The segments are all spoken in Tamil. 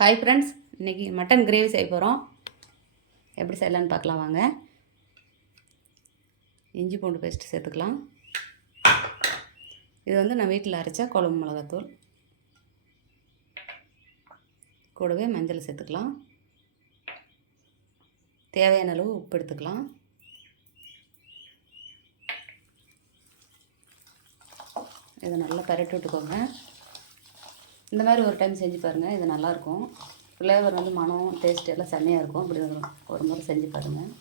ஹாய் ஃப்ரெண்ட்ஸ், இன்றைக்கி மட்டன் கிரேவி செய்ய போகிறோம். எப்படி செய்யலான்னு பார்க்கலாம் வாங்க. இஞ்சி பூண்டு பேஸ்ட்டு சேர்த்துக்கலாம். இது வந்து நான் வீட்டில் அரைச்ச குழம்பு மிளகாத்தூள். கூடவே மஞ்சள் சேர்த்துக்கலாம். தேவையான அளவு உப்பு எடுத்துக்கலாம். இதை நல்லா பரட்டி விட்டுக்கோங்க. இந்த மாதிரி ஒரு டைம் செஞ்சு பாருங்கள், இது நல்லாயிருக்கும். ஃப்ளேவர் வந்து மனம் டேஸ்ட் எல்லாம் செம்மையாக இருக்கும். அப்படி ஒரு முறை செஞ்சு பாருங்கள்.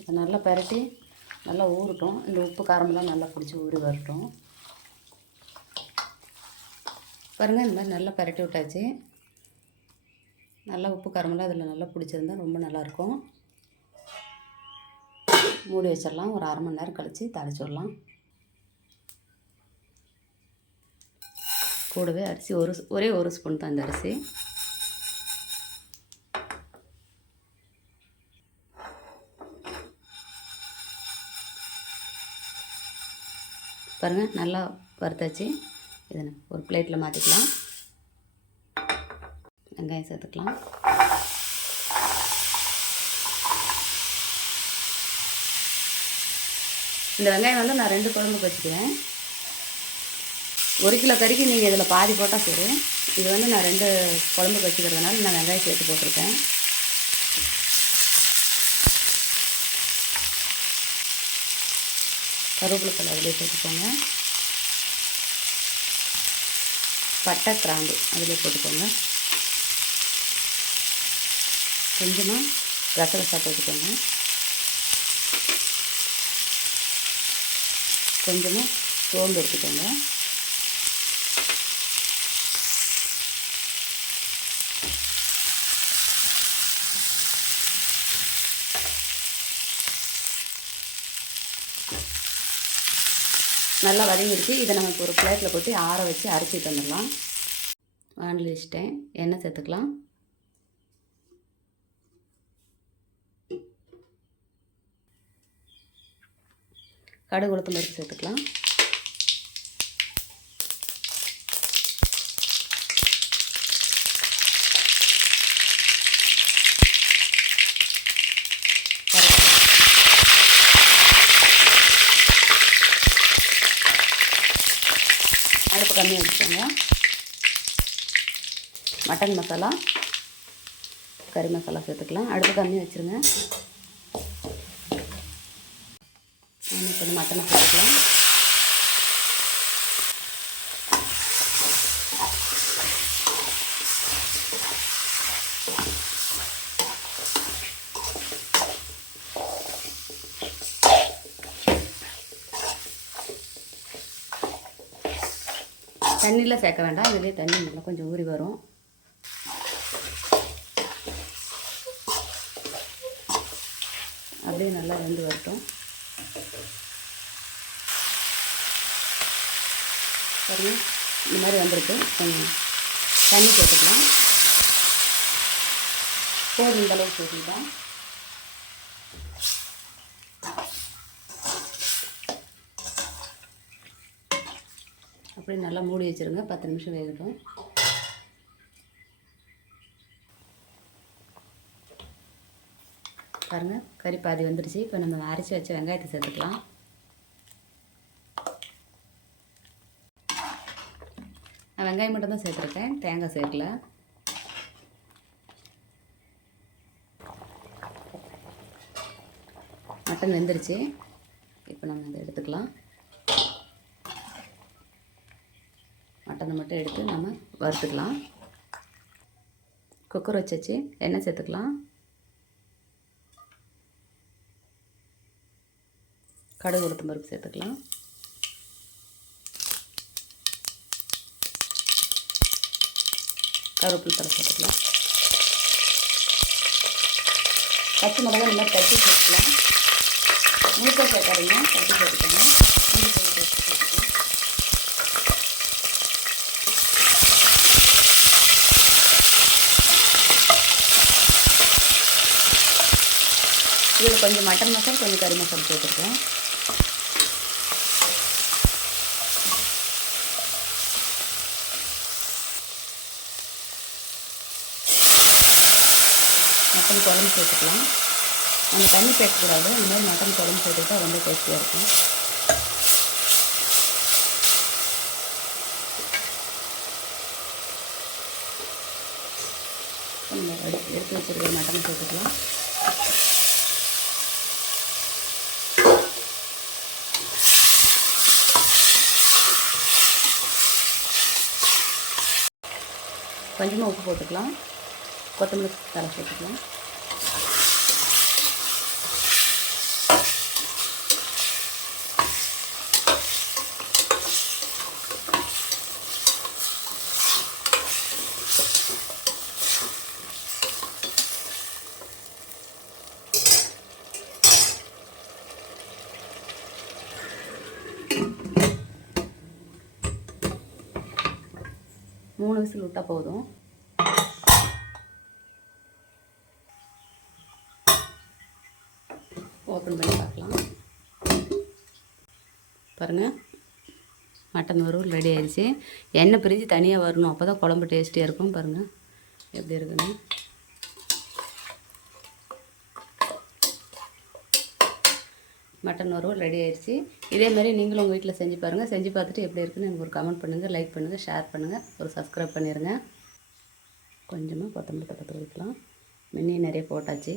இதை நல்லா பரட்டி நல்லா ஊறட்டும். இந்த உப்பு காரமெல்லாம் நல்லா பிடிச்சி ஊறி வரட்டும். பாருங்கள், இந்த மாதிரி நல்லா பரட்டி விட்டாச்சு. நல்லா உப்பு காரமெல்லாம் இதில் நல்லா பிடிச்சிருந்தா ரொம்ப நல்லாயிருக்கும். மூடி வச்சிடலாம். ஒரு அரை மணி நேரம் கழித்து தாளிச்சு விடலாம். கூடவே அரிசி ஒரே ஒரு ஸ்பூன் தான் இந்த அரிசி. பாருங்கள், நல்லா வறுத்தாச்சு. இதை ஒரு பிளேட்டில் மாற்றிக்கலாம். வெங்காயம் சேர்த்துக்கலாம். இந்த வெங்காயம் வந்து நான் 2 குழம்புக்கு வச்சுக்கிறேன். 1 கிலோ கறிக்கு நீங்கள் இதில் பாதி போட்டால் சரி. இது வந்து நான் 2 குழம்புக்கு வச்சுக்கிறதுனால நான் வெங்காயம் சேர்த்து போட்டிருக்கேன். கருவேப்பிலை தழை அதிலே போட்டுக்கோங்க. பட்டை கிராம்பு அதிலே போட்டுக்கோங்க. கொஞ்சமாக கசகசா போட்டுக்கோங்க. கொஞ்சமாக சோம்பு எடுத்துக்கோங்க. நல்லா வதங்கிடுச்சு. இதை நம்ம ஒரு பிளேட்டில் கொட்டி ஆற வச்சு அரைச்சிட்டு வந்துடலாம். வானல் வச்சுட்டேன். எண்ணெய் சேர்த்துக்கலாம். கடுகு உளுத்தம் பருப்பு சேர்த்துக்கலாம். அடுப்பு கம்மி வச்சுக்கோங்க. மட்டன் மசாலா, கறி மசாலா சேர்த்துக்கலாம். அடுப்பு கம்மி வச்சுருங்க. கொஞ்சம் மட்டனை சேர்த்துக்கலாம். தண்ணியில் சேர்க்க வேண்டாம். இதுலேயே தண்ணி நல்லா கொஞ்சம் ஊறி வரும். அப்படியே நல்லா வெந்து வரட்டும். பாருங்க, இந்த மாதிரி வந்துருக்கு. கொஞ்சம் தண்ணி சேர்த்துக்கலாம். போதும், இந்த அளவுக்கு சேர்த்துக்கிட்டேன். அப்படி நல்லா மூடி வச்சுருங்க. 10 நிமிஷம் வேகட்டும். பாருங்கள், கறி பாதி வந்துடுச்சு. இப்போ நம்ம அரைச்சி வச்ச வெங்காயத்தை சேர்த்துக்கலாம். நான் வெங்காயம் மட்டும் தான் சேர்த்துருக்கேன், தேங்காய் சேர்க்கல. மட்டன் வெந்துருச்சு. இப்போ நம்ம இதை எடுத்துக்கலாம். மட்டனை மட்டும் எடுத்து நம்ம வறுத்துக்கலாம். குக்கர் வச்சாச்சு. எண்ணெய் சேர்த்துக்கலாம். கடுகு உளுத்தம் பருப்பு சேர்த்துக்கலாம். கருவேப்பிலை தழை சேர்த்துக்கலாம். பச்சை மிளகாய் இந்த மாதிரி தட்டி சேர்த்துக்கலாம். முழுசாக சேர்க்காதீங்க, தட்டி சேர்த்துக்கணும். இதில் கொஞ்சம் மட்டன் மசாலா, கொஞ்சம் கறி மசாலா சேர்த்துருக்கேன். மட்டன் குழம்பு சேர்த்துக்கலாம். நம்ம தண்ணி சேர்க்கக்கூடாது. இந்த மாதிரி மட்டன் குழம்பு சேர்த்துக்கிட்டா ரொம்ப டேஸ்டியாக இருக்கும். நம்ம எடுத்து வச்சுருக்கிற மட்டனை சேர்த்துக்கலாம். கொஞ்சமாக உப்பு போட்டுக்கலாம். கொத்தமல்லி தலை சேர்த்துக்கலாம். மூணு விசில் விட்டால் போதும். ஓப்பன் பண்ணி பார்க்கலாம். பாருங்கள், மட்டன் வறுவல் ரெடி ஆயிடுச்சு. எண்ணெய் பிரிஞ்சு தனியாக வரணும், அப்போ தான் குழம்பு டேஸ்டியாக இருக்கும். பாருங்கள் எப்படி இருக்குன்னு. மட்டன் வறுவல் ரெடி ஆயிடுச்சு. இதேமாதிரி நீங்களும் உங்கள் வீட்டில் செஞ்சு பாருங்கள். செஞ்சு பார்த்துட்டு எப்படி இருக்குன்னு எனக்கு ஒரு கமெண்ட் பண்ணுங்கள், லைக் பண்ணுங்கள், ஷேர் பண்ணுங்கள், ஒரு சப்ஸ்கிரைப் பண்ணிடுங்க. கொஞ்சமாக கொத்தமல்லி தழை தூவிக்கலாம். மின்னி நிறைய போட்டாச்சு.